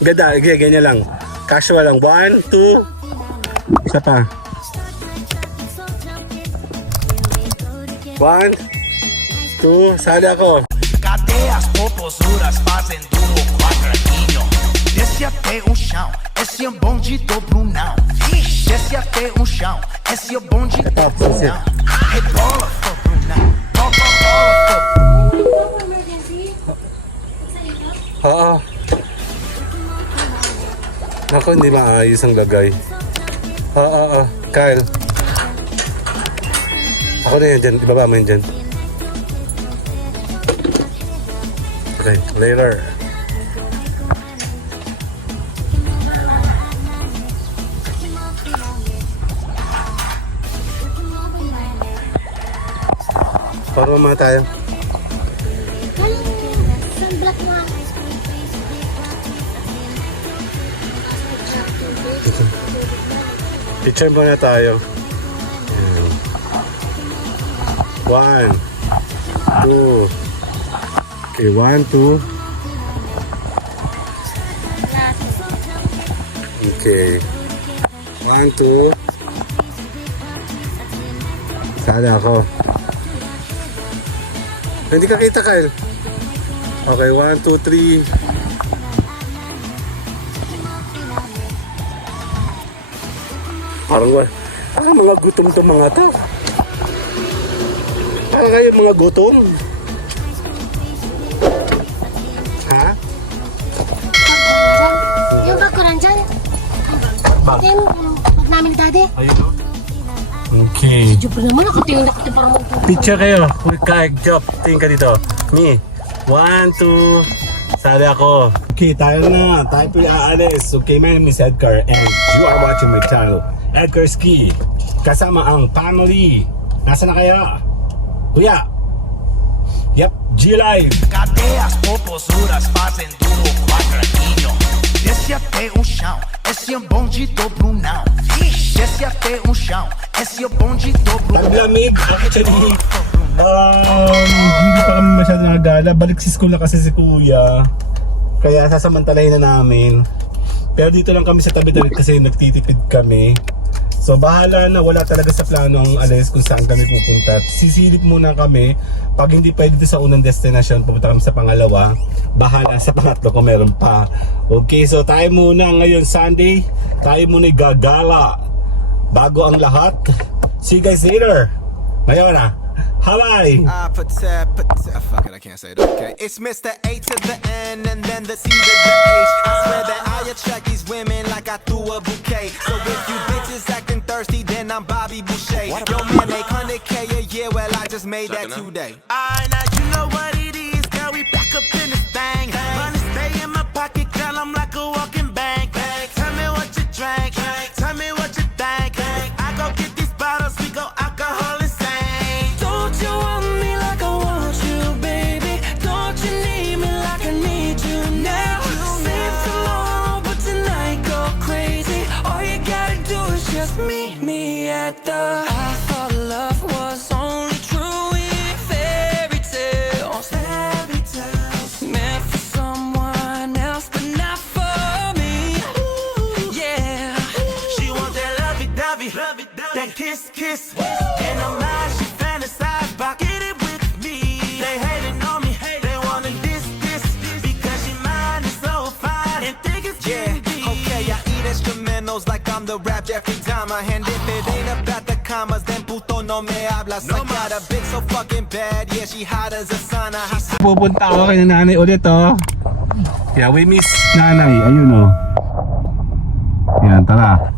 Ganda, ganyan lang. Casual lang. 1, 2. Isa pa. 1, 2. Sali ako. Cadeias, popozuras fazem do quadradinho. Desce até o chão, esse é um bonde do Brunão. Desce até o chão, esse é o bonde do Brunão. Rebola pro Brunão, bola pro Oo. Ako, hindi maayos ang lagay. Oo. Kyle. Ako na yan dyan. Ibaba mo yan dyan. Okay, later. Paro mga tayo. Sunblock mo ang Picture muna tayo. 1, 2. Okay, 1, 2. Okay. 1, 2. Saan ako? Hindi ka kita, Kyle. Okay, 1, 2, 3. Parang mga gutom to mga to. Parang kayo mga gutom. Ha? Yung bag ko nandyan. Bag? Yung bag namin ni Daddy. Ayun o. Okay. Jupro naman, nakatingin parang magpupunta. Picture kayo. Kag job. Tingin ka dito. Me. 1, 2. Sali ako. Okay, tayo na. Tayo po aalis. Okay, my name is Edgar and you are watching my channel, Edgar Ski. Kasama ang family. Nasaan na kaya? Kuya. Yep, G-Live. Cadeias, popozuras fazem do quadradinho. Desce até o chão, esse é um bonde do Brunão. Desce até o chão, esse é o bonde do Brunão. Taglamig. Actually, hindi pa kami masyado nakagala. Balik si school na kasi si Kuya. Kaya sasamantalahin na namin. Pero dito lang kami sa tabi-tabi kasi nagtitipid kami. So bahala na, wala talaga sa plano ang alis kung saan kami pupunta. Sisilip muna kami. Pag hindi pwede dito sa unang destination, pupunta kami sa pangalawa. Bahala sa pangatlo kung meron pa. Okay, so tayo muna ngayon Sunday. Tayo muna gagala. Bago ang lahat. See you guys later. Ngayon na. Bye! Fuck it, I can't say it. Okay, it's Mr. A to the N and then the C to the H. I swear that I attract these women like I threw a bouquet. So if you bitches acting thirsty, then I'm Bobby Boucher. Yo man, make 100K a year, well I just made that today. Alright, now you know what it is, girl. We back up in this thing. Money stay in my pocket, girl. I'm like a walking bank. Tell me what you drank, tell me what you think. I go get these bottles, we go alcohol insane. Don't you want me like I want you, baby? Don't you need me like I need you now? Save tomorrow, but tonight go crazy. All you gotta do is just meet me at the. I thought love was only true in fairy tales. Fairy tales meant for someone else, but not for me. Yeah, she want that lovey-dovey, that kiss, and I'm lying, she fantasize about get it with me. They hating on me, they wanna diss because she mine is so fine and think it's okay, I eat instrumentals like I'm the rap Jeffrey Dahmer. And if it ain't about the commas, then puto no me hablas. I got a bitch so fucking bad, yeah, she hot as a sauna. Pupunta ako kay nanay ulit oh. Yeah, we miss nanay. Ayun oh. Yan, tara.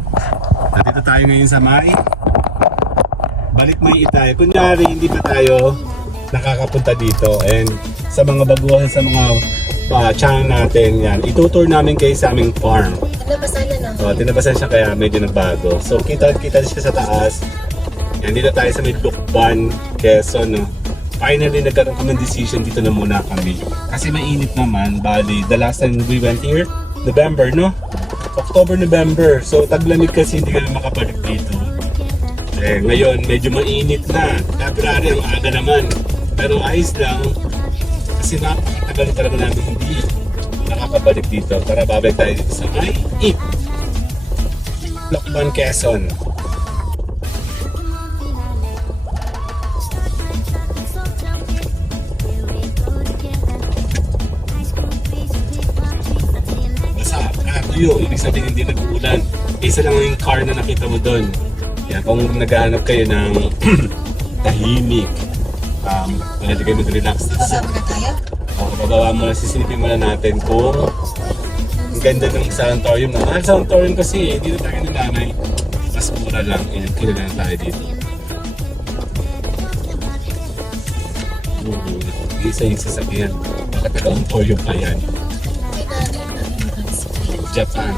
Nandito tayo ngayon sa May. Balik May Itay. Kunyari, hindi pa tayo nakakapunta dito. And sa mga baguhan, sa mga channel natin, yan. Itutour namin kayo sa aming farm. Tinabasan na no? Tinabasan siya kaya medyo nagbago. So, kita siya sa taas. Yan, dito tayo sa may Lukban, Quezon, no? Finally, nagkaroon kami ng decision, dito na muna kami. Kasi mainit naman, bali, the last time we went here, November, no? October, November. So, taglamig kasi hindi kami makabalik dito. Eh, ngayon, medyo mainit na. February, ang aga naman. Pero ayos lang. Kasi napakatagal talaga namin hindi nakakabalik dito. Tara, babalik tayo dito sa may Ip. Lokban, Quezon. Basa, tuyo. Ibig sabihin hindi nag-uulan. Isa lang yung car na nakita mo doon. Yan, kung naghahanap kayo ng tahimik, pwede kayo mag-relax. Kasama na tayo? Bababa muna, sisilipin muna natin kung ang ganda ng sanatorium na. Mahal sanatorium kasi dito tayo ng nanay. Mas mura lang, kailangan tayo dito. Isa yung sasakyan. Bakit sanatorium pa yan? May nanay na Japan.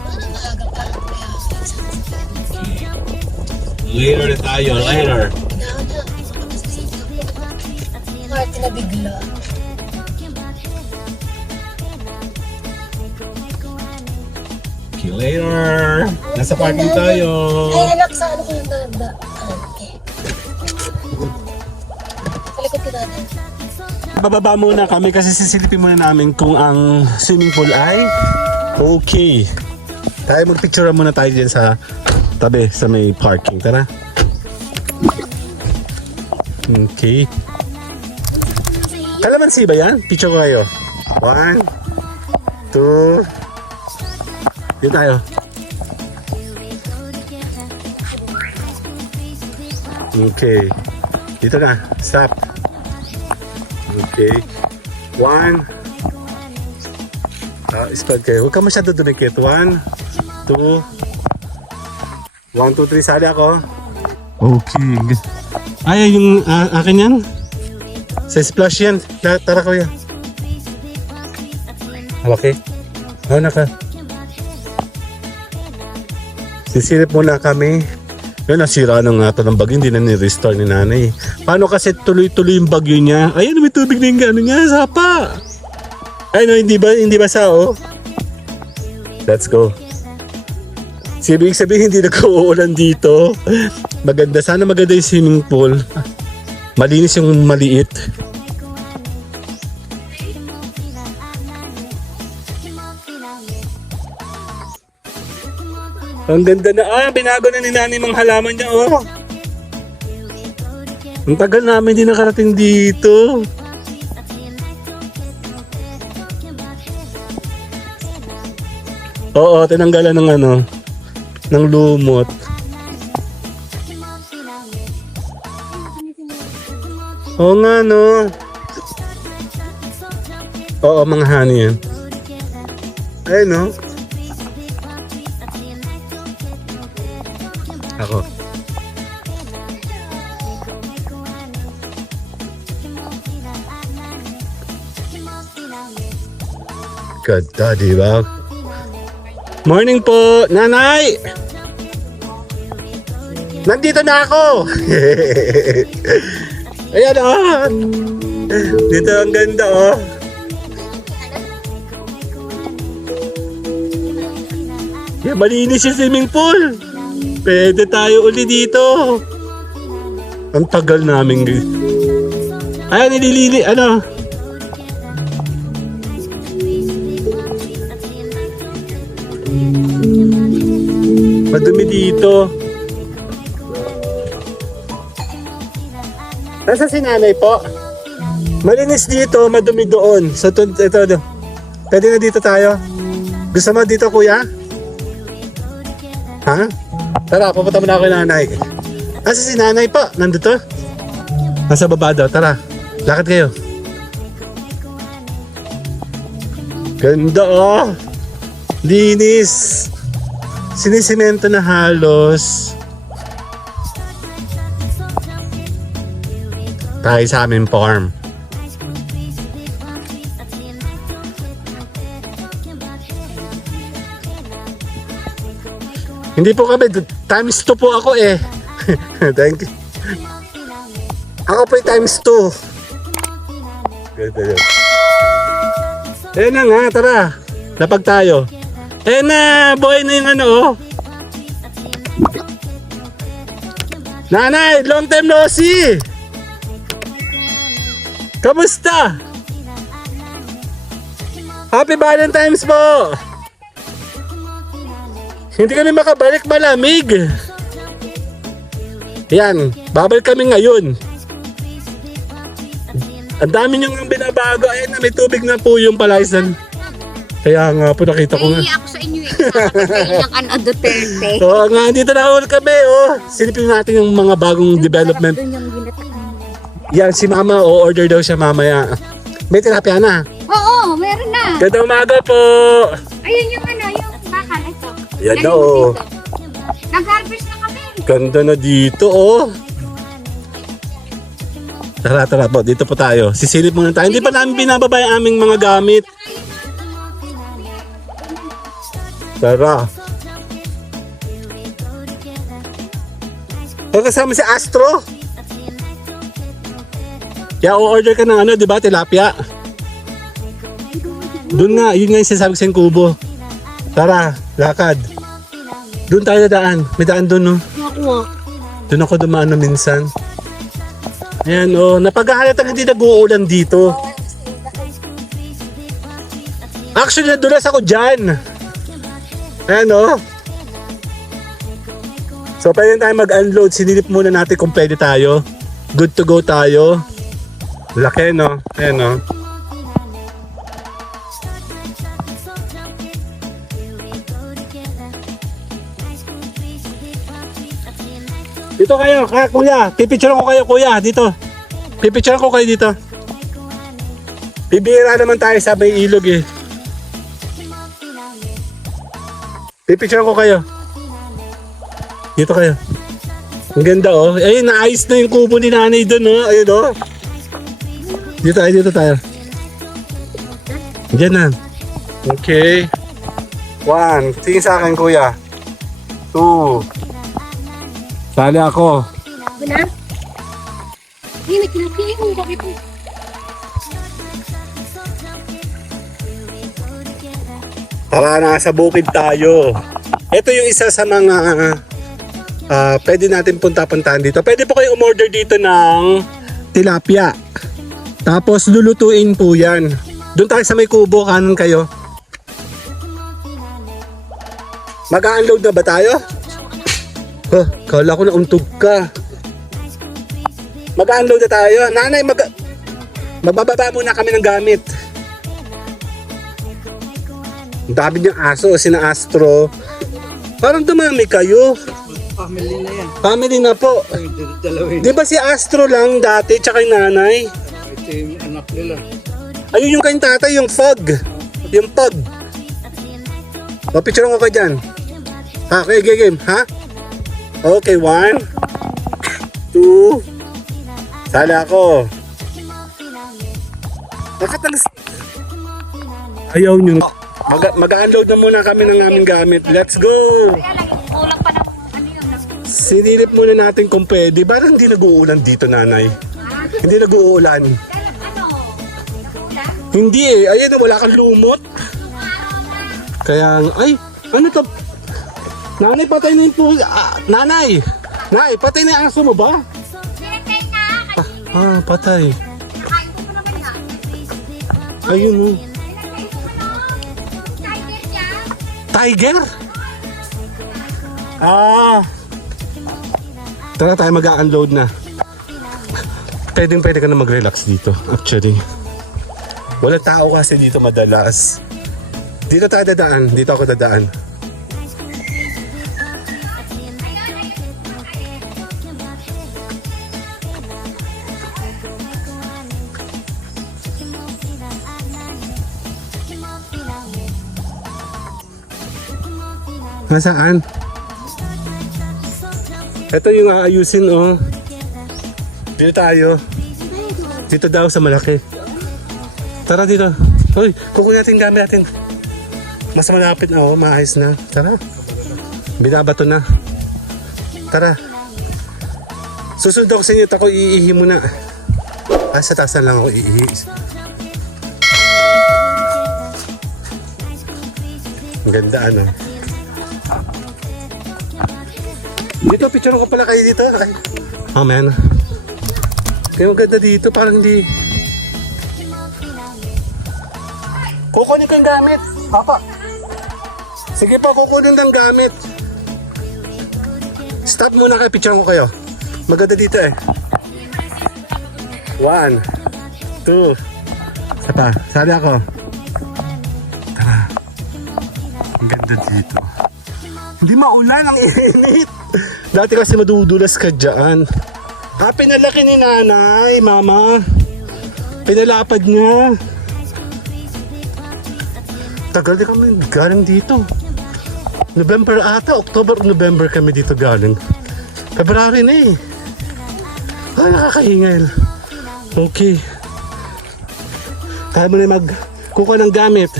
Parang maaga pa. Later na tayo, later. Marty na bigla. Okay, later. Nasa parking tayo. Ay, anak, sa ano ko yung danda? Okay. Kalikot ko natin. Bababa muna kami kasi sisilipin muna namin kung ang swimming pool ay okay. Tayo magpicture muna tayo dyan sa tabi sa may parking. Tara. Okay. Kalamansi ba yan? Picture ko kayo. 1, 2. Dito tayo. Okay. Dito na. Stop. Okay. 1. Spread kayo. Huwag ka masyado dumikit. 1, 2. 1, 2, 3. Sali ako. Okay. Ay, yung akin yan? Sa splash yan. Tara kuya. Okay. Naka. Sisilip muna kami. Yun, nasira na nga ito ng bagyo. Hindi na ni-restore ni nanay. Paano kasi tuloy-tuloy yung bagyo niya? Ayun, may tubig na yung gano'n niya. Sapa. Ay, no, hindi ba sa, oh? Let's go. Ibig sabihin, hindi nag-uulan dito. Maganda. Sana maganda yung swimming pool. Malinis yung maliit. Ang ganda na. Binago na ni nanay mga halaman niya, oh. Ang tagal namin din nakarating dito. Oo, tinanggalan ng ng lumot. Oo nga, no. Oo, mga honey yan. Ayun, no. Ako. Ganda, di ba? Morning po, nanay! Nandito na ako! Ayan, oh! Dito ang ganda, oh! Yeah, malinis yung swimming pool! Pwede tayo uli dito! Ang tagal namin. Ayan, nililili, ano? Madumi dito. Nasa si nanay po? Malinis dito, madumi doon. So, ito. Pwede na dito tayo? Gusto mo dito, kuya? Ha? Tara, pupunta mo na ako kay nanay. Nasa si nanay po? Nandito? Nasa baba daw. Tara, lakad kayo. Ganda, oh! Linis! Sinisimento na halos. Tayo sa aming farm. Hindi po kami, times 2 po ako eh. Thank you. Ako po yung times 2. Good. Ayan na nga, tara. Lapag tayo. Ayan na, boy na yung oh. Nanay, long time no see. Kamusta? Happy Valentine's po! Hindi kami makabalik, malamig. Yan, babalik kami ngayon. Ang dami niyong binabago. Ayun na, may tubig na po yung palaisan. Kaya nga po nakita ko nga. Nahihiya ako sa inyo eh. Kapag kayo ng ano, Duterte. Oo nga, dito na ulit kami. Oh. Silipin natin yung mga bagong development. Doon yung ginatak. Yan, si mama, o-order daw siya mamaya. May tilapia na. Oo, meron na. Ganda umaga po. Ayun yung ano, yung bakal. Ito. Yan Ayun na, oh. dito. Nag-harvest na kami. Ganda na dito, oh. Tara, tara po. Dito po tayo. Sisilip muna tayo. Hindi pa namin binababa yung aming mga gamit. Tara. Kasama si Astro. Kaya o-order ka ng ano, di ba? Tilapia. Doon nga, yun nga yung sinasabi ko sa kubo. Tara, lakad. Doon tayo daan. May daan doon, no? Doon ako dumaan na minsan. Ayan, oh. Napaghahalatang hindi nag-uulan dito. Actually, nadulas ako dyan. Ayan, oh. So, pwede tayo mag-unload. Sinilip muna natin kung pwede tayo. Good to go tayo. Laki, no? Ayan, no? Dito kayo, kuya. Pipicturean ko kayo, kuya. Dito. Pipicturean ko kayo dito. Bibira naman tayo sa may ilog, eh. Pipicturean ko kayo. Dito kayo. Ang ganda, oh. Ayun, naayos na yung kubo ni nanay doon, oh. Ayun, oh. Dito tayo, dito tayo. Diyan na. Okay. 1. Tingin sa akin, kuya. 2. Sali ako. Wala? Ay, may tinapili ko. Bakit po? Tara, nasa bukid tayo. Ito yung isa sa mga pwede natin punta-puntahan dito. Pwede po kayo umorder dito ng tilapia. Tapos lulutuin po yan. Doon tayo sa may kubo, kanan kayo. Mag-unload na ba tayo? Oh, kala ko na untog ka. Mag-unload na tayo. Nanay, magbababa muna kami ng gamit. Ang dami niyang aso, sina Astro. Parang dumami kayo. Family na yan. Family na po. Dalawin. Di ba si Astro lang dati, tsaka yung nanay? Ito yung anak nila. Ayun yung kayong tatay, yung fog. Yung pug. O, picture ko kayo dyan. Ha, okay, game, ha? Okay, 1, 2, sali ako. Nakatalas. Ayaw nyo. Mag-unload na muna kami ng aming gamit. Let's go! Kaya lang, kulang pa ng ano yun. Sinilip muna natin kung pwede. Parang hindi nag-uulan dito, nanay. Hindi nag-uulan. Kaya lang, ano? Nakulang? Hindi eh. Ayun, wala kang lumot. Kaya, ay, ano to? Nanay, patay na yung pusa. Nanay! Nay, patay na yung aso mo ba? Sinatay na. Patay. Kain ko pa naman yan. Ayun oh. Sinatay ko ano? Tiger niya. Tiger? Tara tayo mag-unload na. Pwede ka na mag-relax dito, actually. Walang tao kasi dito madalas. Dito tayo dadaan. Dito ako dadaan. Nasaan? Ito yung aayusin, oh. Dito tayo. Dito daw sa malaki. Tara dito. Hoy, kukunin natin gamit natin. Mas malapit na, oh. Maayos na. Tara. Binabato na. Tara. Susunod ako sa inyo. Ako iihi muna. Sa taas na lang ako iihi. Ang ganda, ano. Dito, picture ko pala kayo dito. Oh man. Kaya maganda dito, parang hindi. Kukunin ko yung gamit. Papa. Sige po, kukunin ng gamit. Stop muna kayo, picture ko kayo. Maganda dito eh. 1, 2. Isa pa, sali ako. Tara. Ang ganda dito. Hindi maulan, ang init. Dati kasi madudulas ka dyan. Pinalaki ni nanay, mama. Pinalapad niya. Tagal din kami galing dito. November ata, October o November kami dito galing. February na eh. Ay, nakakahingal. Okay. Kaya mo na magkuha ng gamit.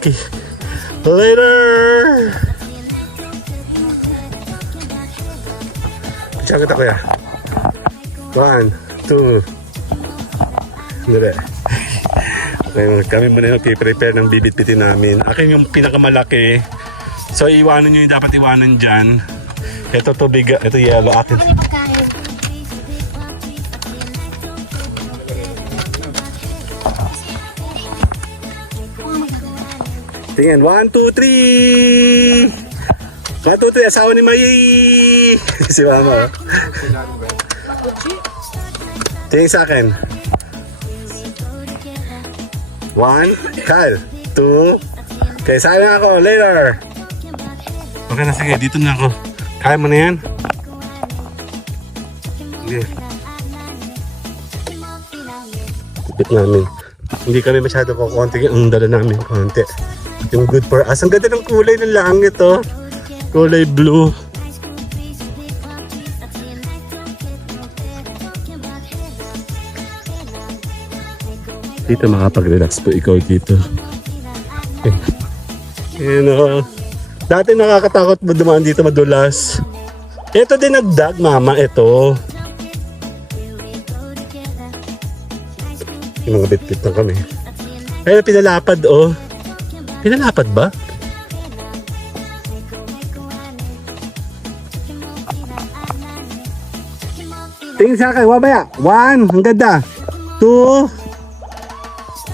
Okay. Later! Picture kita kuya. 1, 2. Hindi. Okay, kami muna yung prepare ng bibit-bitin namin. Akin yung pinakamalaki. So iwanan nyo yung dapat iwanan dyan. Ito tubig, ito yellow. Akin. Ano yung pagkain? Tingin, 1, 2, 3! 1, 2, 3, asawa ni Mayi! Si mama. Tingin sa akin. 1, Kyle. 2. Okay, saan na ako? Later. Okay na, sige. Dito na ako. Kaya mo na yan? Sige. Tipit namin. Hindi kami masyado kukonti. Ang dala namin konti. Yung good for us. Ang ganda ng kulay ng langit, oh. Kulay blue. Dito makapag-relax po ikaw dito. Dati nakakatakot mo dumaan dito madulas. Ito din nagdag, mama. Ito. Yung mga bit-bit na kami. Ay, pinalapad, oh. Pinalapad ba? Tingin sa akin, wabaya. 1, ang ganda. 2.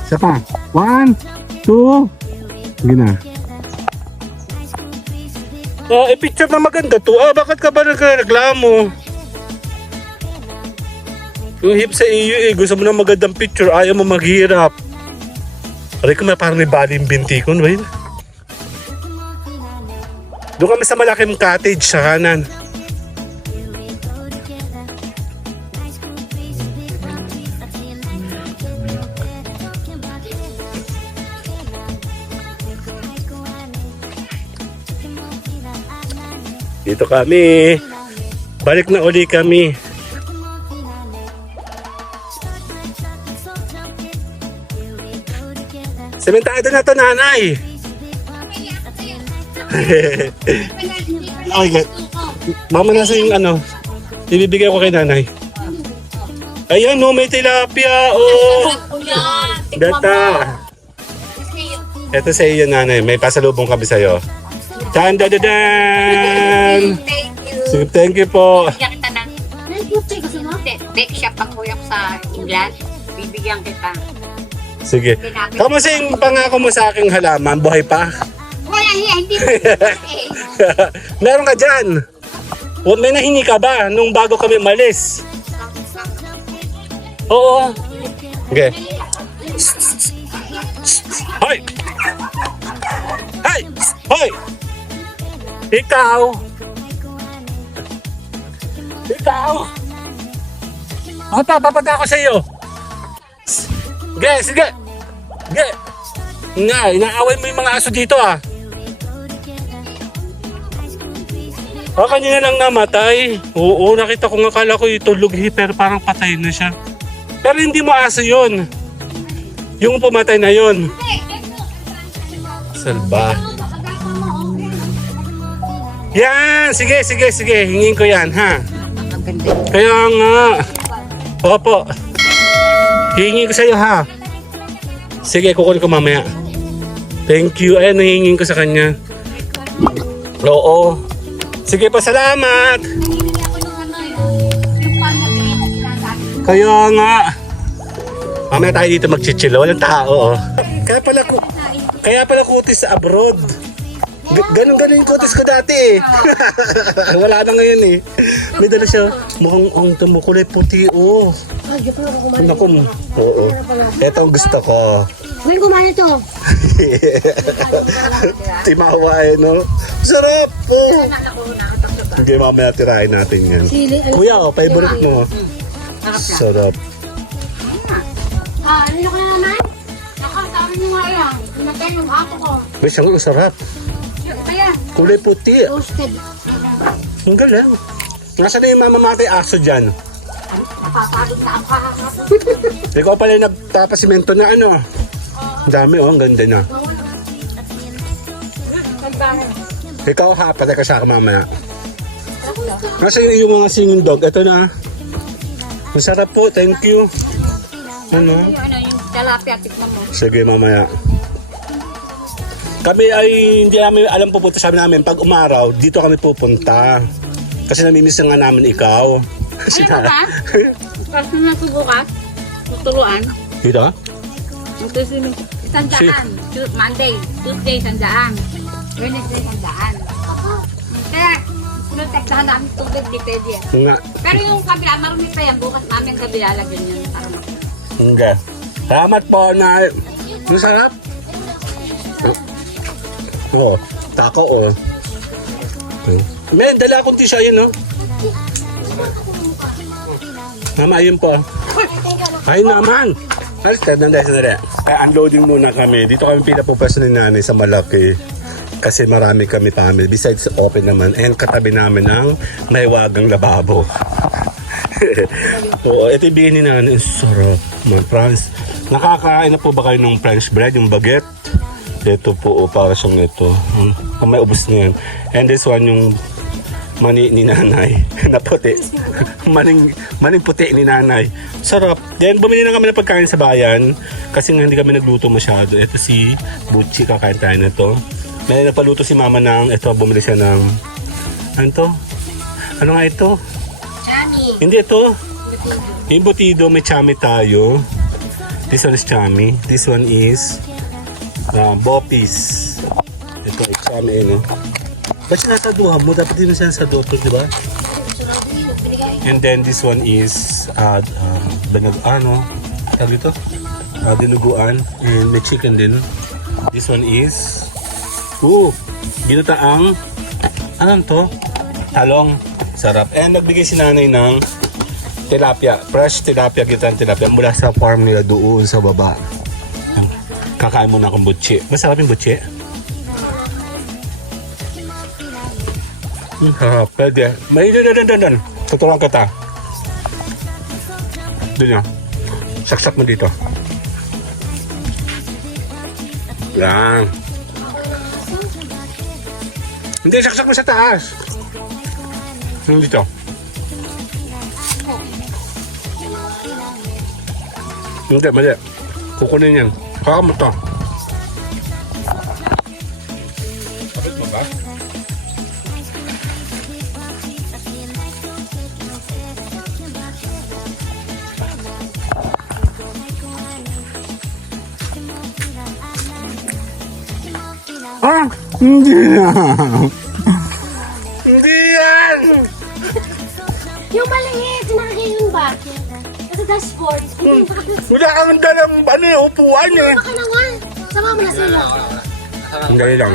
Isa pa. 1, 2. Sige na. Oh, i-picture na maganda to. Bakit ka ba nagreklamo? Yung hip sa iyo eh. Gusto mo na magandang picture. Ayaw mo maghirap. Aray ko na parang may bali yung binti ko. Ba yun? Doon kami sa malaking cottage sa kanan. Dito kami. Balik na uli kami. Sementado na to, nanay. Okay, mama nasa yung ano. Ibibigay ko kay nanay. Ayan, no, may tilapia. Oh. Gata. Ito sa iyo, nanay. May pasalubong kami sa'yo. Dan-da-da-dan! Thank you. Sige, thank you po. Bibigyan kita ng... Bake shop ako yung sa England. Bibigyan kita. Sige. Kamusta yung pangako mo sa aking halaman? Buhay pa? Wala yan, hindi mo. Meron ka dyan. May nahingi ka ba nung bago kami malis? Oo. Okay. Hoy! Hoy! Hoy! Ikaw! Ikaw! Papunta ako sa iyo. Sige, sige. Sige. Nga, inaaway mo yung mga aso dito ah. Kanina lang namatay. Oo, nakita ko nga, kala ko itulog pero parang patay na siya. Pero hindi mo aso yun. Yung pumatay na yun. Salba. Yan! Sige, sige, sige. Hingin ko yan, ha? Kaya nga. Opo. Hingin ko sa'yo, ha? Sige, kukunin ko mamaya. Thank you. Ay, nahingin ko sa kanya. Oo. Sige pa, salamat. Kaya nga. Mamaya tayo dito magchichilo. Walang tao, oh. Kaya pala kutis sa abroad. Ganun yung kutis ko dati eh. Wala na ngayon eh. May dala siya. Mukhang ang tumukulay puti, oh. Ay, di pa ako kumain. Naku, oo. Ito ang gusto ko. Ngayon kumain ito. Timawa eh, no? Sarap, oh. Hindi, mamaya tirahin natin yan. Sili. Kuya, oh, favorite mo. Sarap. Ano ko na naman? Nakasama nyo nga yan. Pinatay yung ato ko. May siyang sarap. Kaya, Kulay puti. Roasted. Ang galing. Nasaan na yung mamamatay aso dyan? napapagod na ako. Ikaw pala yung nagtapasimento na ano. Ang dami, oh. Ang ganda na. Ikaw ha, patay ka sa akin mamaya. Nasa yung mga singing dog? Ito na. Masarap po, thank you. Ano? Yung tilapia, tikman mo. Sige, mamaya. Kami ay hindi namin alam pupunta, sabi namin pag umaraw, dito kami pupunta. Kasi namimiss na nga namin ikaw. Kasi Ano ba? Kasi nasubukas, tuturuan. Dito? Sandaan. Monday, Tuesday, sandaan. Wednesday, sandaan. Kaya, protektahan namin tubig, depende yan. Nga. Pero yung kabila, marami pa yan. Bukas namin ang kabila lagyan yan. Para Hindi. Salamat po na. Ang sarap. Oo. Tako, oh. May dala akong tissue yun, no? Mama, ayun po. Ay naman. Alis tayo, sandali. Kaya unloading muna kami. Dito kami pinapupesto ni nanay sa malaki. Kasi marami kami family. Besides, open naman. And katabi namin ang mahiwagang lababo. Oo, ito ibigay ni nanay. Ang sarap. Mga France. Nakakain na po ba kayo ng French bread, yung baguette? Ito po, oh, para siyang ito. May ubos na yan. And this one, yung mani ni nanay. Na puti. maning puti ni nanay. Sarap. Then, bumili na kami ng pagkain sa bayan. Kasi nga hindi kami nagluto masyado. Ito si Butchie, kakain tayo na ito. May napaluto si mama ng, ito, bumili siya ng, ano to? Ano nga ito? Chami. Hindi ito. Yung butido, may chami tayo. This one is chami. This one is bopis. Ito ay chami, no? Ba't sinasaduhan mo? Dapat din siya sa doto, di ba? And then this one is tawag ito? Dinuguan. And may chicken din. This one is ginataang ano to? Talong. Sarap. And nagbigay si nanay ng tilapia. Fresh tilapia, ginataang tilapia. Mula sa farm nila doon sa baba. Kakain muna akong butchi. Masarap yung butchi. Harap. Pwede. May doon. Tuturuan kita. Doon yan. Saksak mo dito. Lang. Hindi, saksak mo sa taas. Dito. Hindi, mali. Kukunin yan. Kaka mo to. Kapit mo ba? Hindi yan. Hindi yan. Yung maliit, sinakay yun ba? Sa dashboard. Wala kang dalang upuan eh. Baka na nga. Sama mo na sila. Ang dali lang.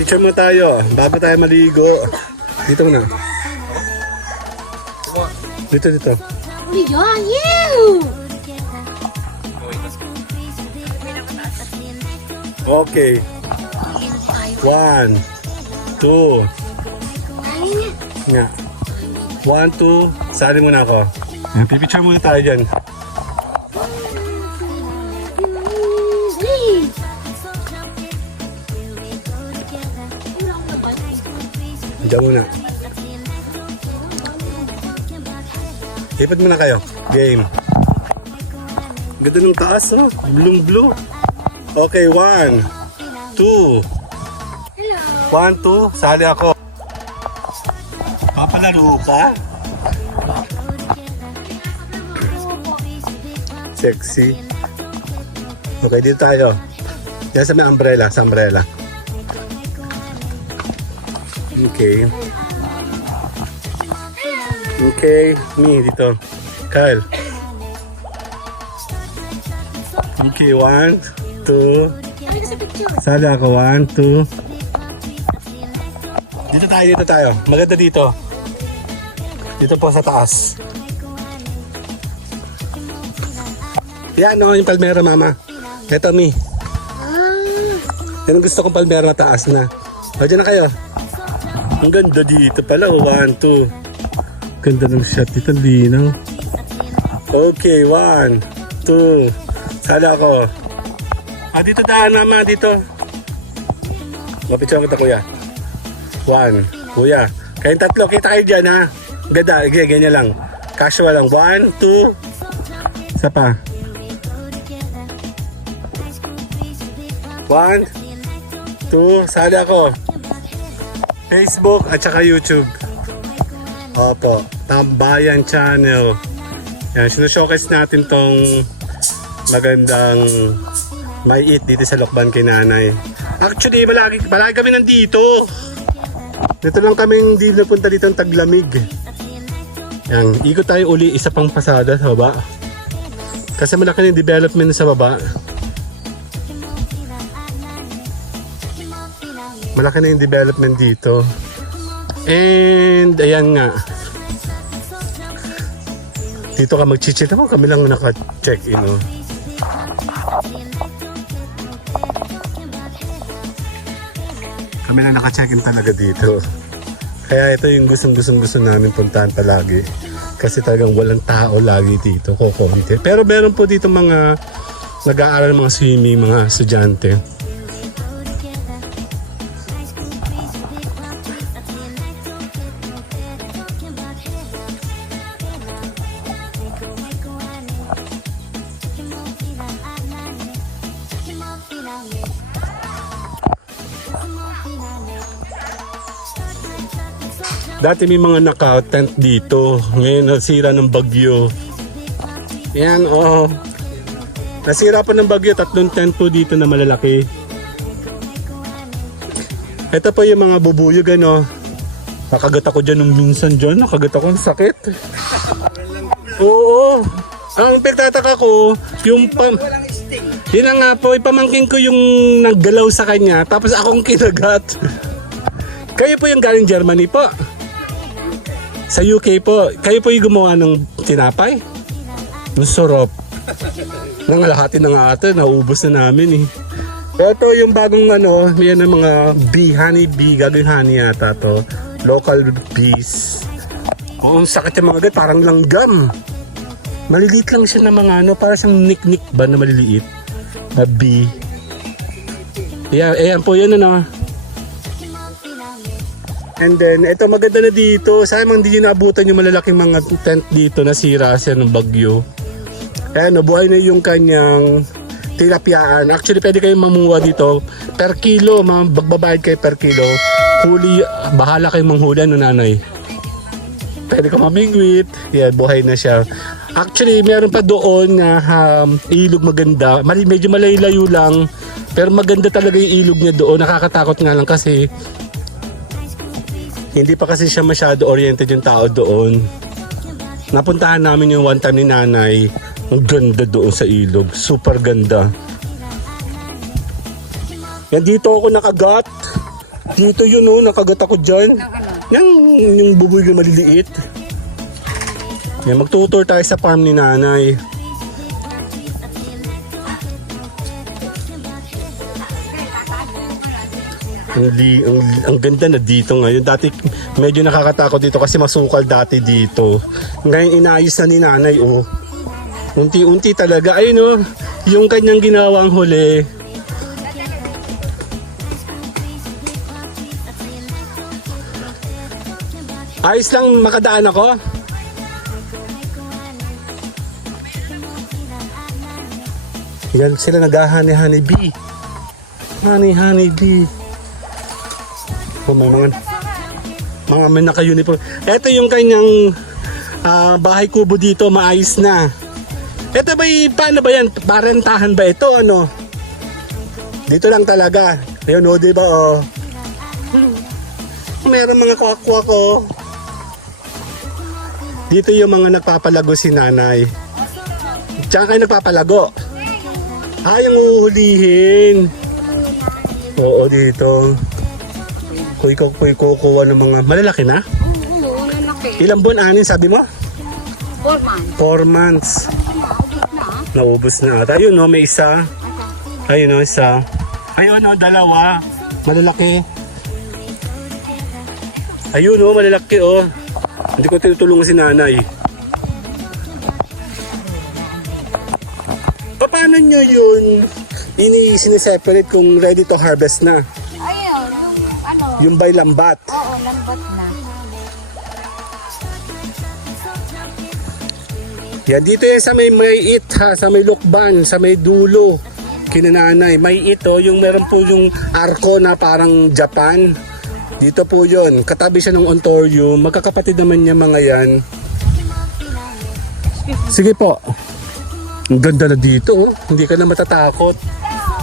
Picture mo tayo bago tayo maligo. Dito muna. Dito. Uli dyan, ew! Okay. 1, 2. Kaya niya. Nga. 1, 2. Sali muna ako. Yan, pipicture muna tayo dyan. Dali! Diyan muna. Ipad muna kayo. Game. Ganda ng taas, oh. Blue. Okay, 1, 2. Hello! 1, 2. Sali ako. Papalaro ka? Sexy. Okay, dito tayo. Yan sa may umbrella. Okay. Okay, me dito. Kyle. Okay, 1, 2. Kaya ka sa picture. Sali ako, 1, 2. Dito tayo. Maganda dito. Dito po sa taas. Yan, no, yung palmera, mama. Ito, me. Yan ang gusto kong palmera, taas na. O, dyan na kayo. Ang ganda dito pala, 1, 2. Ganda ng shot dito, linaw. Okay, 1, 2. Sali ako. Dito daan, mama, dito. Mapicture kita, kuya. 1, kuya. Kayong tatlo, kita kayo dyan, ha? Ganda, ganyan lang. Casual lang. 1, 2. Isa pa. 1, 2. Sali ako. Facebook at saka YouTube. Opo. Tambayan Channel. Yan, sinashowcase natin tong magandang may eat dito sa Lokban kay Nanay. Actually, palagi kami nandito. Dito lang kaming di napunta dito ng taglamig. Yan, ikot tayo uli isa pang pasada sa baba. Kasi malaki na yung development sa baba. Malaki na yung development dito. And ayan nga. Dito ka mag-chill naman. Kami lang naka-check-in. Oh. Kami lang naka-check-in talaga dito. Kaya ito yung gusto namin puntahan palagi. Kasi talagang walang tao lagi dito. Kukunti. Pero meron po dito mga nag-aaral, mga swimming, mga estudyante. Dati may mga naka-tent dito. Ngayon nasira ng bagyo. Yan, oh. Nasira pa ng bagyo. 3 tent po dito na malalaki. Ito po yung mga bubuyog, ano. Nakagat ako dyan nung minsan dyan. Nakagat ako ng sakit. Oo. Ang pagtataka ko, yung yun na nga po, ipamangkin ko yung naggalaw sa kanya. Tapos akong kinagat. Kayo po yung galing Germany po. Sa UK po, kayo po yung gumawa ng tinapay? Ang sarap. Nangalahati na nga ito, naubos na namin eh. Ito yung bagong ano, yan ang mga bee, honey bee, gagawin honey yata to. Local bees. Oo, ang sakit yung mga agad, parang langgam. Maliliit lang siya na mga ano, parang siyang nick-nick ba na maliliit? Na bee. Ayan po yun ano. And then, ito maganda na dito. Sayang hindi naabutan yung malalaking mga tent dito na sira siya ng bagyo. Ayan, buhay na yung kanyang tilapiyaan. Actually, pwede kayong mamuha dito per kilo. Magbabayad kayo per kilo. Huli, bahala kayong manghuli. Ano, nanay? Pwede ka mamingwit. Yan, buhay na siya. Actually, meron pa doon na ilog maganda. Medyo malayo lang. Pero maganda talaga yung ilog niya doon. Nakakatakot nga lang kasi hindi pa kasi siya masyado oriented yung tao doon. Napuntahan namin yung one time ni nanay. Ang ganda doon sa ilog. Super ganda. Yan dito ako nakagat. Dito yun oh, nakagat ako dyan. Ng ano? Yung buboy na maliliit. Yan, magtutour tayo sa farm ni nanay. Ang ganda na dito ngayon. Dati medyo nakakatakot dito kasi masukal dati dito. Ngayon inayos na ni nanay oh. Unti-unti talaga. Ayun oh, yung kanyang ginawang huli. Ayos lang makadaan ako. Yan sila nag-honey bee. Honey bee. Oh, may mga may naka-uniform. Ito yung kanyang bahay kubo dito, maayos na. Ito ba, paano ba yan? Parentahan ba ito? Ano? Dito lang talaga. Ayun o, diba o? Meron mga kwak-kwak o. Dito yung mga nagpapalago si nanay. Tsaka kayo nagpapalago. Yung uhulihin. Oo, dito. Kukuha ng mga malalaki na? Oo, lalaki. Ilang buwan anin sabi mo? 4 months. 4 months. Naubos na. Naubos na ata. Ayun no, may isa. Ayun no, isa. Ayun no, dalawa. Malalaki. Ayun no, malalaki oh. Hindi ko tinutulungan si nanay. Paano nyo yun siniseparate kung ready to harvest na? Ayun, ano? Yung by lambat. Oo, lambat na. Yan, dito yan sa may it ha, sa may lukban, sa may dulo. Kinananay, may it oh, yung meron po yung arko na parang Japan. Dito po yun, katabi siya ng Ontario, magkakapatid naman niya mga yan. Sige po. Ang ganda na dito oh, hindi ka na matatakot.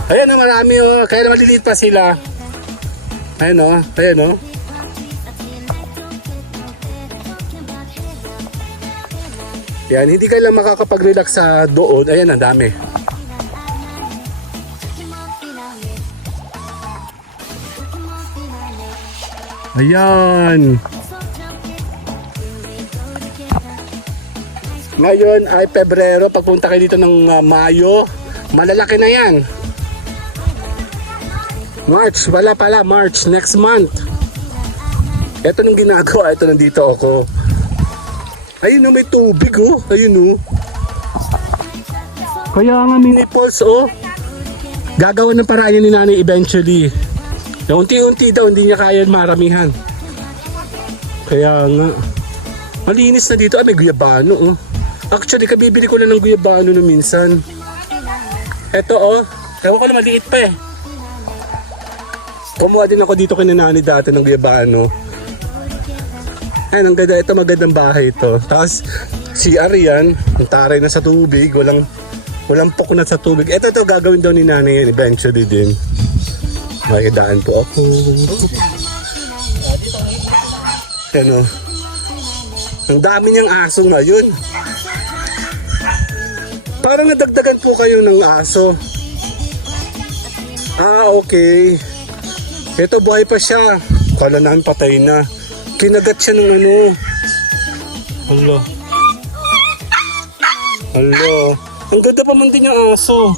Ayan oh, marami oh, kaya na maliliit pa sila. Ayan oh, ayan oh. Yan, hindi ka lang makakapag-relax sa doon. Ayan, ang dami. Ayan. Ngayon ay Pebrero. Pagpunta kayo dito ng Mayo, malalaki na yan. March, wala pala. March, next month. Ito nang ginagawa. Ito nandito ako. Ayun oh, may tubig oh. Ayun oh. Kaya nga mini falls oh. Gagawa ng paraan ni nanay eventually. Na unti-unti daw, hindi niya kaya maramihan. Kaya nga. Malinis na dito. May guyabano oh. Actually, kabibili ko lang ng guyabano na minsan. Eto oh. Ewan ko na maliit pa eh. Kumuha din ako dito kay nanay dati ng guyabano. Ayun, ang ganda. Ito magandang bahay ito. Tapos, CR yan. Ang taray na sa tubig. Walang puknat sa tubig. Ito gagawin daw ni nanay yan eventually din. Makikidaan po ako. Ano? Ang dami niyang aso ngayon. Parang nadagdagan po kayo ng aso. Okay. Ito buhay pa siya. Kala namin patay na. Kinagat siya ng ano. Hala. Ang ganda pa man din yung aso.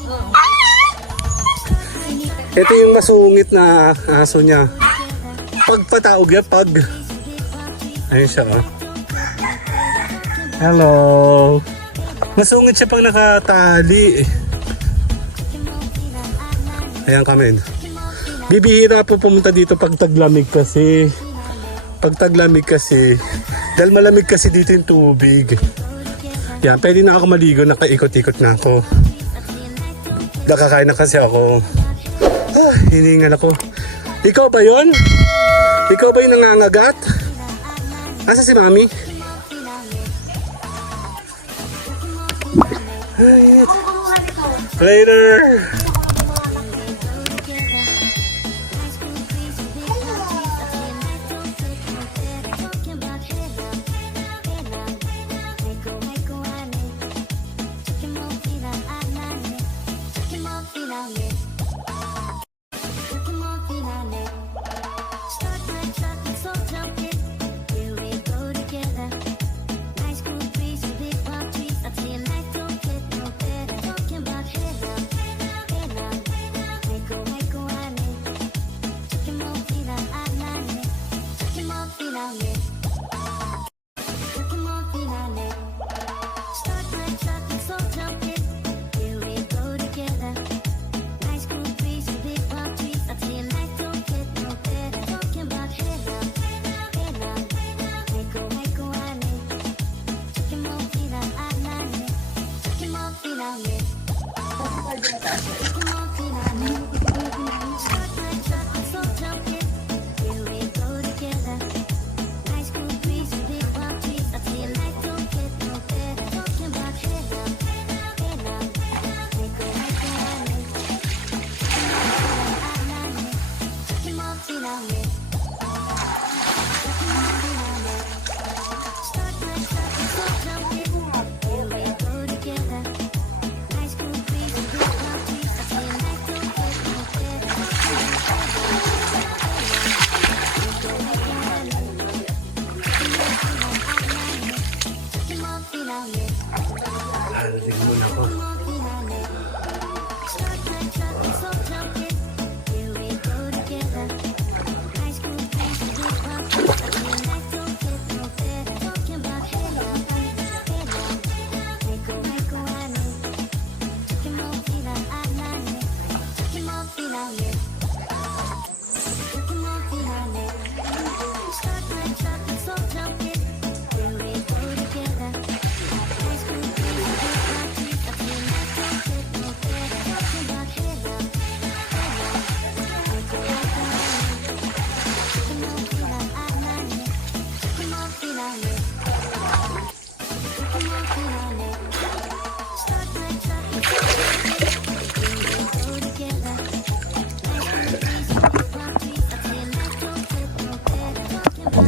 Ito yung masungit na aso niya. Pagpataog yan, pag. Ayun siya oh. Hello. Masungit siya pag nakatali. Ayan kami. Bibihira po pumunta dito pag taglamig kasi. Dahil malamig kasi dito yung tubig. Yan, pwede na ako maligo, nakaikot-ikot na ako. Nakakain na kasi ako. Hiningal ako. Ikaw ba yun? Ikaw ba yung nangangagat? Asa si mami? Later!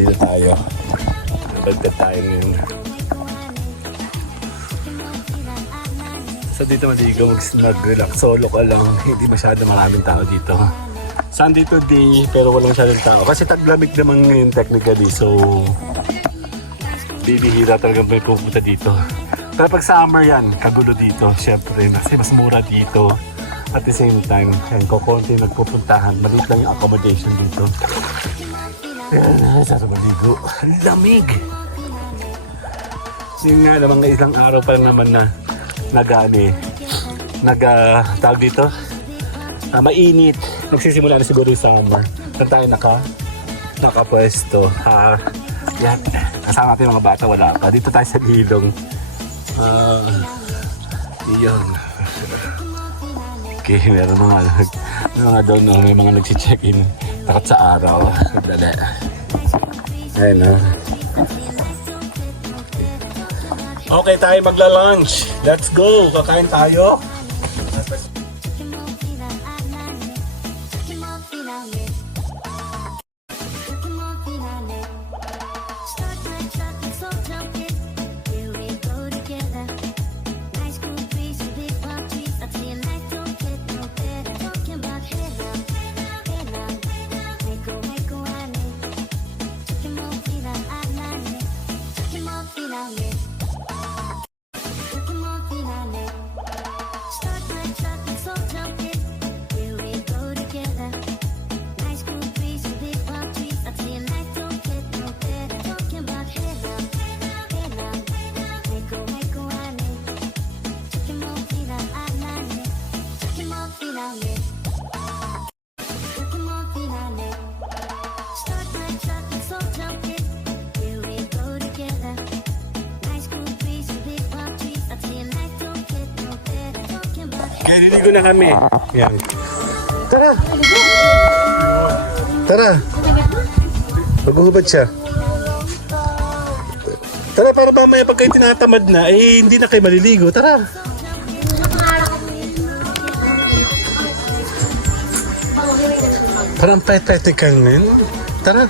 Dito tayo. Baliktad tayo ngayon. So dito maligo, mag-relax, solo ka lang. Hindi masyado maraming tao dito. Sunday today, pero walang masyadong tao. Kasi taglamig naman ngayon technically, so bibihira talaga may pupunta dito. Pero pag summer yan, kagulo dito. Siyempre, kasi mas mura dito. At the same time, yan, kukunti nagpupuntahan. Maliit lang yung accommodation dito. Ayan, sarap maligo. Ang lamig! Yun nga, mga isang araw pa lang naman na tawag dito, mainit. Nagsisimula na siguro yung summer. Saan tayo nakapwesto? Yan, kasama natin mga bata, wala pa. Dito tayo sa Lilong. Iyon. Okay, meron mga doon, no? May mga nagsi-check-in. Takot sa araw. Dali. Ayun, no? Okay, tayo magla-lunch. Let's go! Kakain tayo. Kaya niligo na kami. Yan. Tara! Tara! Maghuhubad siya. Tara, para ba may pag kayo tinatamad na, eh hindi na kayo maliligo. Tara! Parang pet-pet kang ngayon. Tara!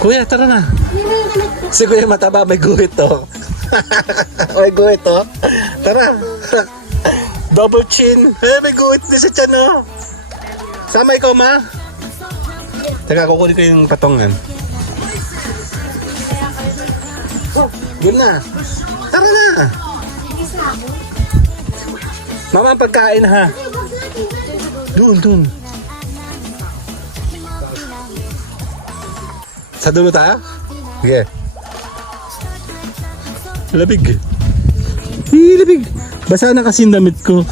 Kuya, tara na! Si Kuya mataba, may guhit to. May guhit to. Tara! Double chin. Eh, may guhit din sa tiyan, oh. Sama ikaw, ma? Teka, kukunin ko yung patongan. Yun na. Tara na. Mama, pagkain, ha? Dun. Sa dulo tayo? Sige. Labig. Labig. Basa na kasi yung damit ko.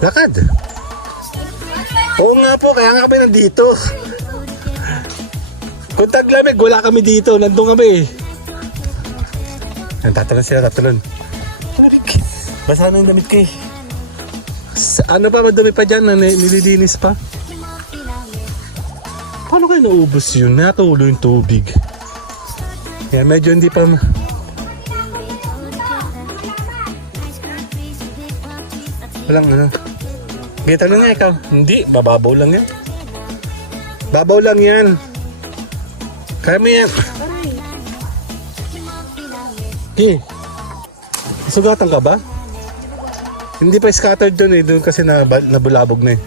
Lakad. Oo nga po, kaya nga kami nandito. Kung taglamig, wala kami dito. Nandun kami. Tatalon sila, tatalon. Basa na yung damit ko eh. Ano pa, madumi pa dyan na nililinis pa? Paano kayo naubos yun? Natulo yung tubig. Yan, medyo hindi pa... Walang ano. Kita na nga ikaw. Hindi, bababaw lang yan. Babaw lang yan. Kaya mo yan. Okay. Sugatan ka ba? Hindi pa scattered doon eh. Doon kasi nabulabog na eh.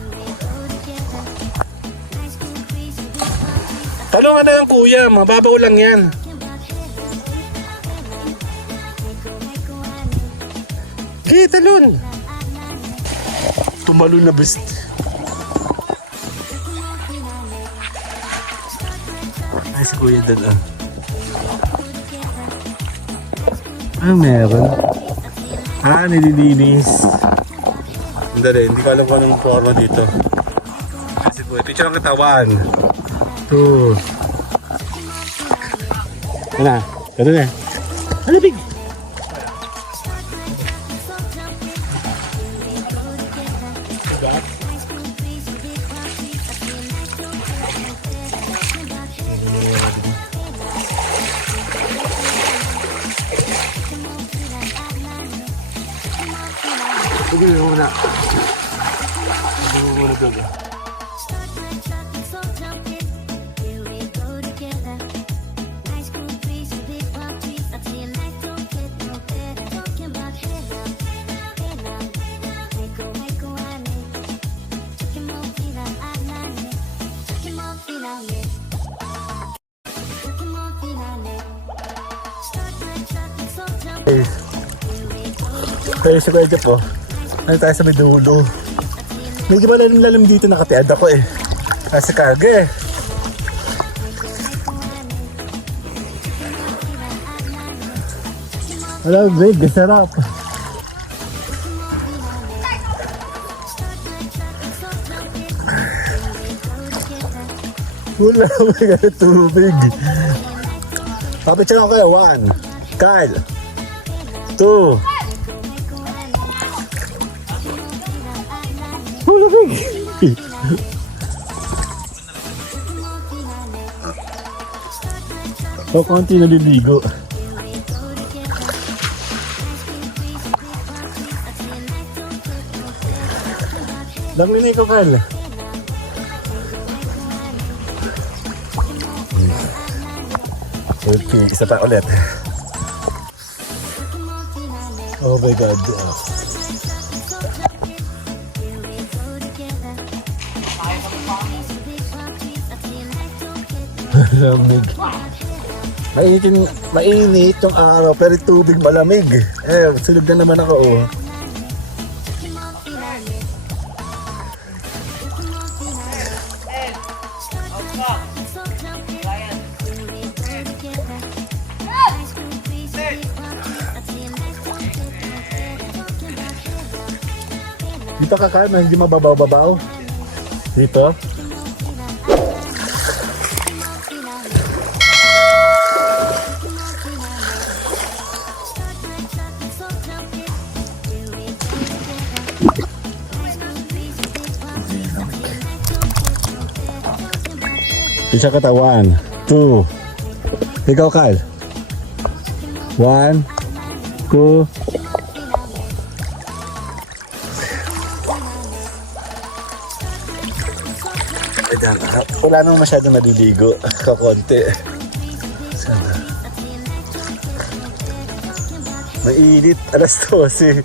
Talungan na lang kuya. Mababaw lang yan. Okay, talon. Tumalon na best. Ay, si kuya doon, ah. Ano meron? Ah, nililinis. Hindi ko alam kung anong forma dito. Ay, si kuya. Picture ang katawan. 2. Ano na? Ganun na. Ano, big? Sige, muna. Muna doon. Kaya sa kaya po, ano tayo sa may dulo. Medyo malalim dito, nakatiad ako eh. Nasa karga eh. Hello, Greg, sarap. Wala may ganit tubig. Papicture ako kayo, 1. Kyle. 2. Lamig! O, konti naliligo. Lamig ko, Carl. Okay, isa pa ulit. Oh my God. Lamig. Mainit yung araw pero tubig malamig. Eh, sulog na naman ako oh. Dito ka Carl, hindi mababaw-babaw. Dito. Isa katawan. 2. Ikaw, Kyle. 1, 2. Wala nang masyadong naliligo. Kakonti. Sana. Mainit. Alas 12.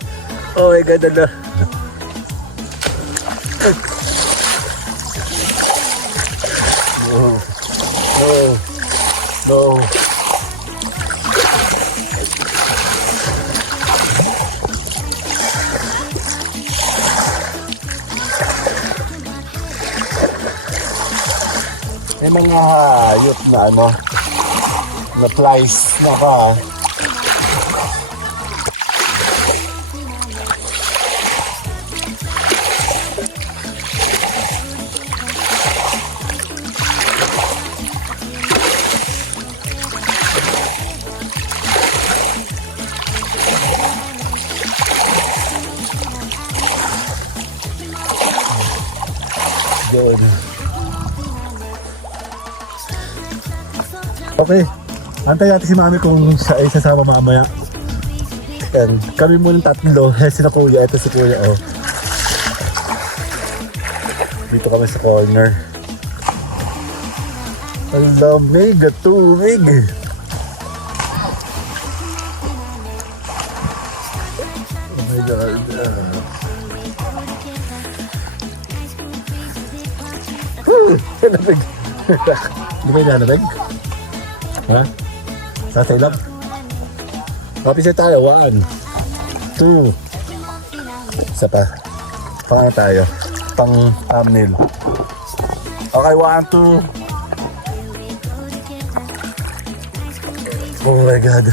Oh my God, ala. No. May mga hayop na na flies na ka. Doon. Okay, antay natin si mami kung siya ay sasama mamaya. And kami muna tatlo, sila kuya, ito si kuya oh. Dito kami sa corner. Ang lamig at tubig. Oh my God. Lamig. Di ba yung lamig? Ha? Sa tailap? Kapis tayo. 1, 2. Isa pa. Pang tayo. Pang thumbnail. Okay, 1, 2. Oh my God.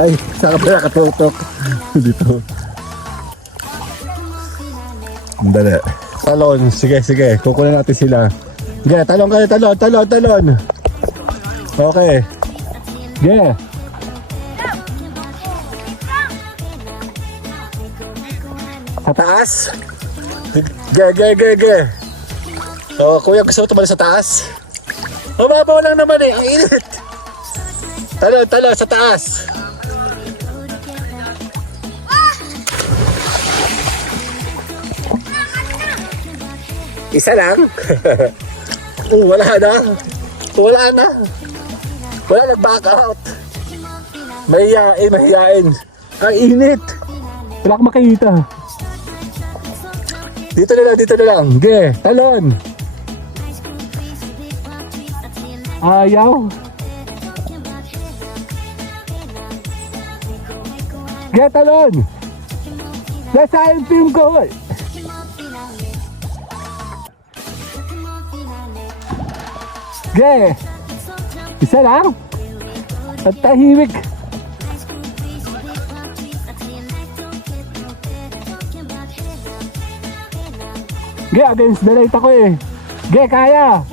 Ay, saan ka pala katutok? Dito. Dali. Talon, sige, sige. Kukunin natin sila. Sige, talon kayo, talon. Okay. Sige. Sa taas? Ge. Oh, kuya, gusto mo tumali sa taas? Mababaw lang naman eh, ang init. Talon, sa taas. Isa lang? Wala na. Wala nag-back out. Mahihain. Ang init. Wala akong makikita. Dito na lang. Ge, talon. Ayaw. Ge, talon. Nasa film ko. Ge, isa lang. At tahimik. Ge, against the light ako eh. Ge, kaya.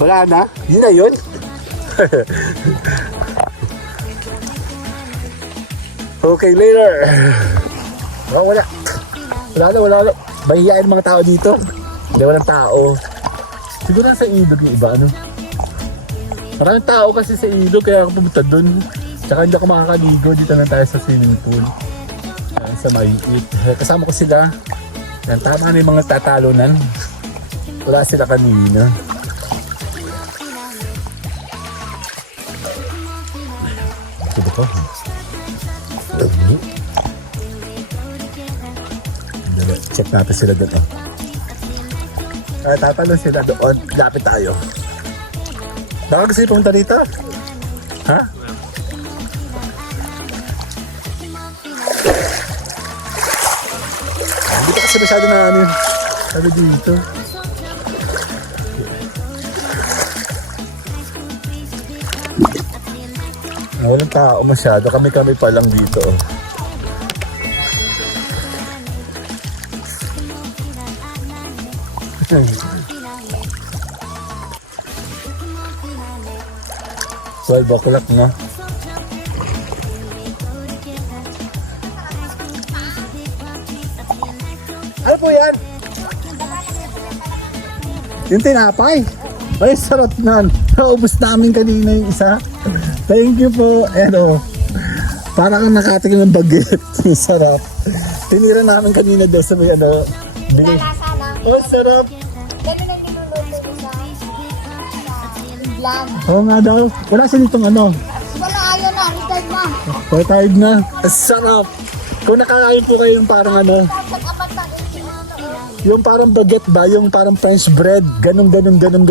Wala na? Yun na yun? Okay, later. Oh, wala. Wala na. Mahihain mga tao dito. Hindi, walang tao. Siguro nasa ilog yung iba, ano? Maraming tao kasi sa ilog, kaya ako pumunta dun. Tsaka hindi ako makakaligo. Dito na tayo sa swimming pool. Sa maiit. Kasama ko sila. Yan, tama na yung mga tatalunan. Wala sila kanina. Ito ko. Check natin sila doon. Ay, tatalon sila doon. Lapit tayo. Baka gusto yung pumunta dito? Ha? Dito kasi masyado na ano. Sabi dito. Walang tao masyado. Kami pa lang dito. Well, bakulak no? Ano po yan? Yung tinapay. Ay, sarap nan. Naubos namin kanina yung isa. Thank you po. Ano, para kang nakatikim ng baget. Sarap. Tinira namin kanina doon sa may ano. Bili. Oh, sarap. Ganun na tinuluto ko sa vlog. Oo nga daw. Wala siya ditong ano. Wala, ayaw na. Retired na. Retired na. Sarap. Kung nakakain po kayo yung parang ano. Nag-apat na. Yung parang baguette ba? Yung parang French bread. Ganun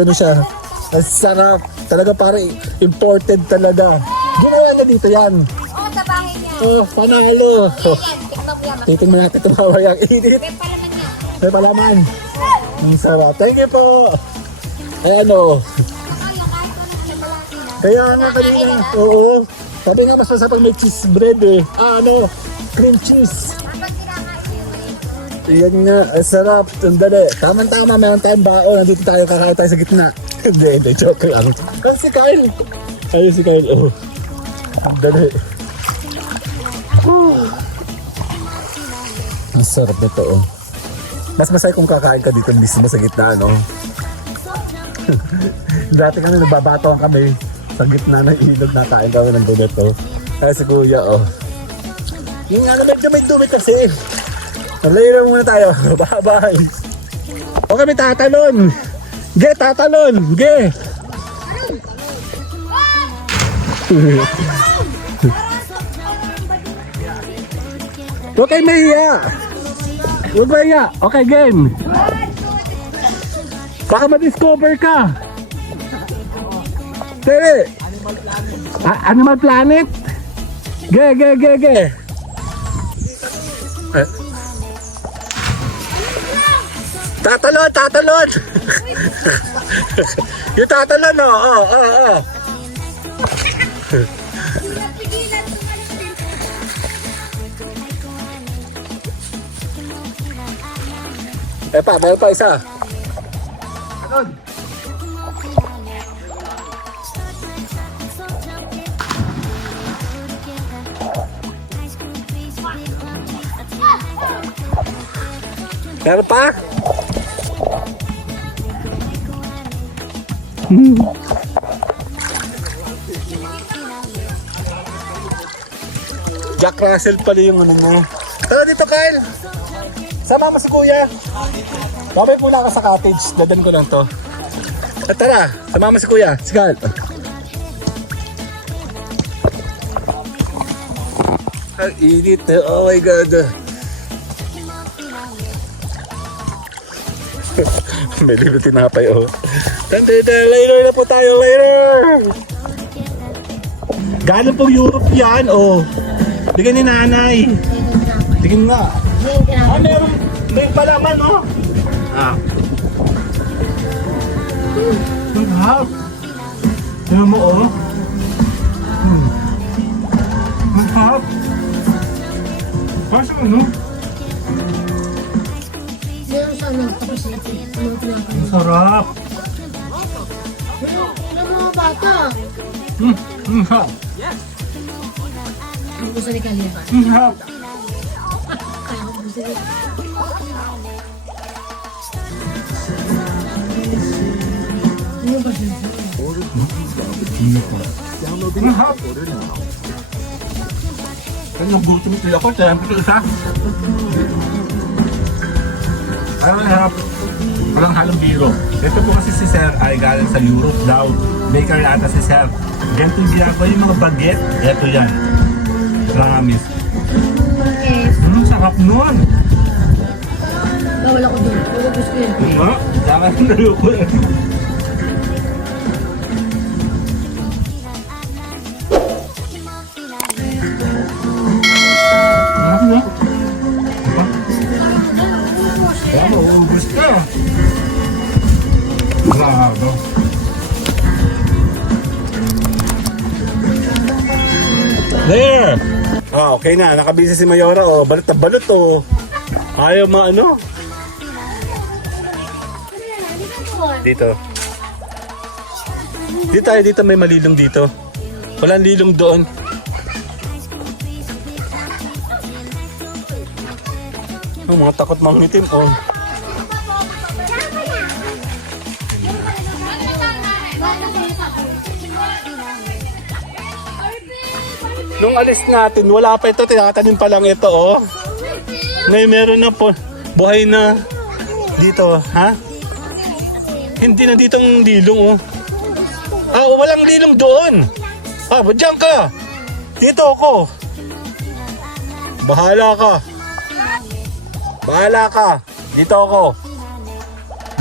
siya. Ang sarap. Talaga parang imported talaga. Ginawa na dito yan. Oo, sa bahay niya. Oh, panalo. Oh, Yan, tiktok yan. titingnan natin tumawa yung init. May palaman niya. May palaman. Ang sarap. Thank you po. Ayan o. Ayaw, kahit ko na pala. Kaya nga kanina. Oo. Sabi nga mas masarap pag may cheese bread eh. Ano? Cream cheese. Dapat kinakain yun. Yan nga, ang sarap. Sandali. Tama-tama, meron tayong baon. Nandito tayo, kakain tayo sa gitna. Hindi, joke lang. Kasi si Kyle. Ayun si Kyle, oh. Sandali. Ang sarap na to, oh. Mas masaya kung kakain ka dito mismo sa gitna, no? Dati kami, nagbabatoan kami sa gitna ng ilog na kain kami ng ganito. Kaya si Kuya, oh. Yung ano, medyo may dumi kasi. Later muna tayo. Bye-bye. O kami tatalon. Ge, tatalon. Ge. Huwag kayo mahiya. Huwag mahiya. Okay, game. 1, 2, Baka ma-discover ka. Tere! Animal Planet? Ge. Tatalon! Yung tatalon, oh. Meron pa isa. Meron pa? Jack Russell pala yung ano mo. Tara dito, Kyle. Sama mo si Kuya. Babay pula ka sa cottage. Dadan ko lang to. At tara, sama mo si Kuya. Si Kyle. Ang init. Oh my God. May libre tinapay, oh. Later na po tayo, later! Galing pong Europe yan, oh. Bigyan ni nanay. Tingin nga. May palaman, oh. Ang hap. Tingnan mo, oh. Ang hap. Parang ano? Meron sa ano, tapos Ang sarap. Ano mga bata? Ang hap. Ang gusto ni Kalifa. Ang hap. Kaya ko gusto ni Ano ba siya? Ang hap. Kaya gusto mo sila ko, siyempre ito isa. Parang harap, walang halong biro. Ito po kasi si Sir ay galing sa Europe daw. Baker ata si Sir. Ganito yung ginagawa yung mga baget. Ito yan. Promise. Sarap nun. Bawal ako doon. Pero gusto ko yun. Saka nalo ko eh. Maubos ka. Grabe. There! Okay na, nakabisa si Mayora, oh. Balot na balot, oh. Ayaw maano. Dito. Dito may malilong dito. Walang lilong doon. Oh, mga takot mangitim, oh. Nung alis natin, wala pa ito. Tinatanim pa lang ito, oh. Ngayon meron na po. Buhay na. Dito, ha? Hindi na dito ang lilong, oh. Ah, walang lilong doon. Ah, diyan ka. Dito ako. Bahala ka. Bahala ka. Dito ako.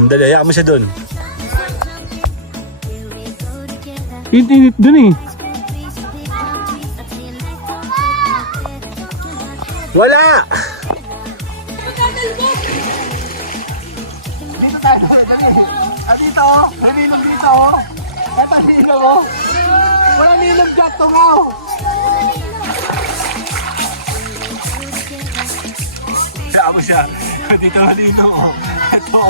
Dali, hayaan mo siya doon. Init doon eh. Wala! Dito tayo. Dito. May nilong dito. Ito nilong. Walang nilong dyan. Tungaw. Kaya mo siya. Dito na nilong. Ito.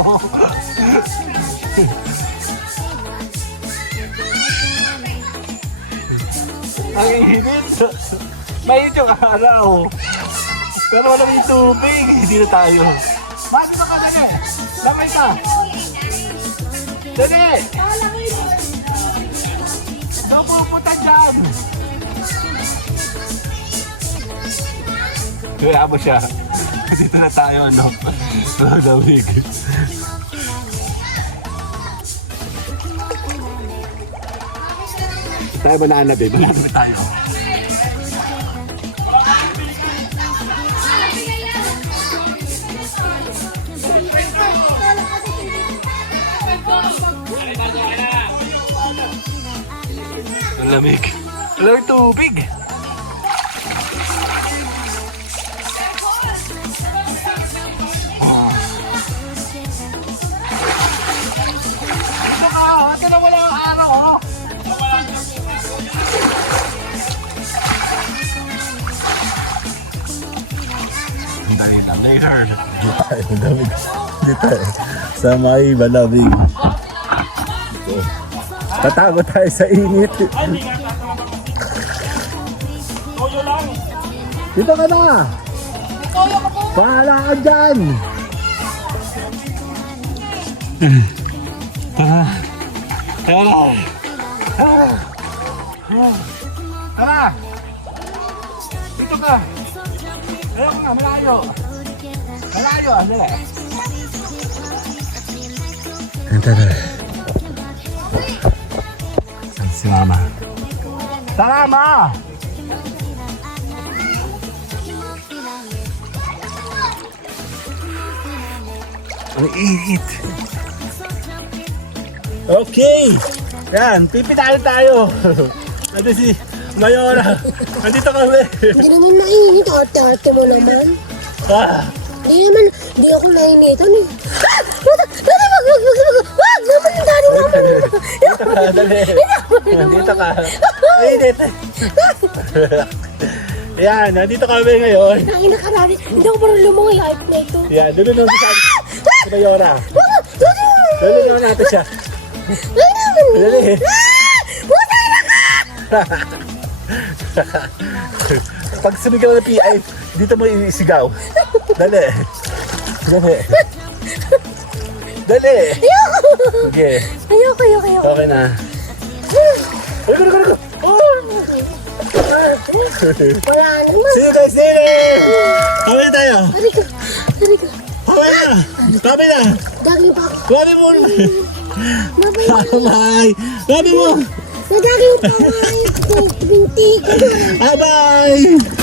Ang init. Mainit yung araw. Pero wala yung tubig. Hindi na tayo. Mati ka dali. Lamay ka. Dali. Doon pupunta dyan. Kaya mo siya. Dito na tayo, ano? Lamig. Tayo banana, babe. Banana tayo. Lamig. Lamig tubig. Later. Lamig. Dito sa may malamig. Tatago tayo sa init. Dito ka na. Pahala ka dyan. Tara. Tara. Tara. Dito ka. Ayaw nga, malayo. Malayo, ano eh. Tara. Si Mama. Tara, Ma! Ang init. Okay. Yan, pipitahin tayo. Ito si Mayora. Andito kami. Hindi naman mainit. Arte-arte mo naman. Ah, Hindi ako nainitan eh. Wag naman ang dali naman. dito ka, dali. Dito ka. Init. Yan, nandito kami ngayon. Ay, nakarari. Hindi ako parang lumungoy. Hype na ito. Yan, dulo nung si Mayora. Dulo naman natin siya. Dali. Pag sumigaw ng PI, dito mo isigaw. Dali. Dali. Dali. Okay. Ayoko. Okay na. Ay, go. Oh! Wala naman. See you guys later! Kawin na tayo. Harika. Kawin na. Kawin na. Dagi pa. Kawin mo. Bye. Kawin mo. Nadagi pa. Binti ko. Bye.